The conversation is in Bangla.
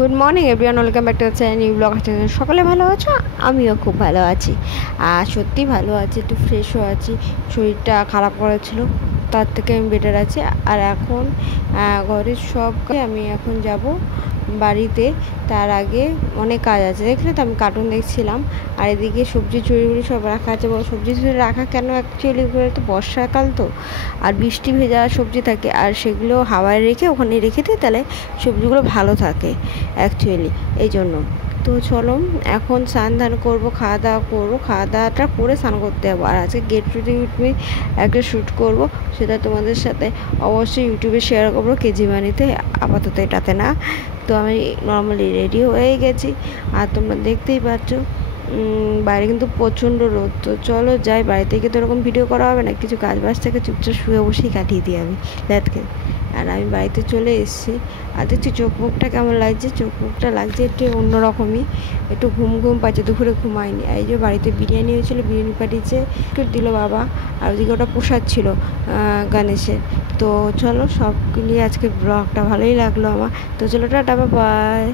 Good morning everyone, welcome back to the channel new blog. সকলে ভালো আছো? আমিও খুব ভালো আছি, আর সত্যি ভালো আছি, একটু ফ্রেশও আছি। শরীরটা খারাপ করেছিল, তার থেকে আমি বেটার আছি। আর এখন ঘরের সব আমি এখন যাব বাড়িতে। তার আগে অনেক কাজ আছে। দেখলে তো আমি কার্টুন দেখছিলাম, আর এদিকে সবজি চুড়িগুলি সব রাখা আছে। সবজি চুড়ি রাখা কেন, অ্যাকচুয়ালি করে তো বর্ষাকাল তো, আর বৃষ্টি ভেজা সবজি থাকে, আর সেগুলো হাওয়ায় রেখে ওখানে রেখে দিই, তাহলে সবজিগুলো ভালো থাকে অ্যাকচুয়ালি, এই জন্য। তো চলো এখন স্নান ধান করবো, খাওয়া দাওয়া করবো, খাওয়া দাওয়াটা করে স্নান করতে যাবো। আর আজকে গেট টুডে উইথ একটা শ্যুট করবো, সেটা তোমাদের সাথে অবশ্যই ইউটিউবে শেয়ার করবো, কেজিমানিতে, আপাতত এটাতে না। তো আমি নর্মালি রেডি হয়ে গেছি, আর তোমরা দেখতেই পাচ্ছ বাইরে কিন্তু প্রচণ্ড রোদ। তো চলো যাই, বাড়ি থেকে তো এরকম ভিডিও করা হবে না, কিছু কাজ বাজ থেকে চুপচাপ শুয়ে বসেই কাটিয়ে দিই আমি রাতকে। আর আমি বাড়িতে চলে এসেছি, আর দেখছি চোখ মুখটা কেমন লাগছে, চোখ মুখটা লাগছে একটু অন্যরকমই, একটু ঘুম ঘুম পাচ্ছে, দুপুরে ঘুমায়নি। এই যে বাড়িতে বিরিয়ানি হয়েছিল, বিরিয়ানি পাঠিয়েছে, একটু দিল বাবা, আর ওদিকে ওটা প্রসাদ ছিল গণেশের। তো চলো সব নিয়ে আজকে ব্লগটা ভালোই লাগলো আমার। তো চলো টাটা, বাই।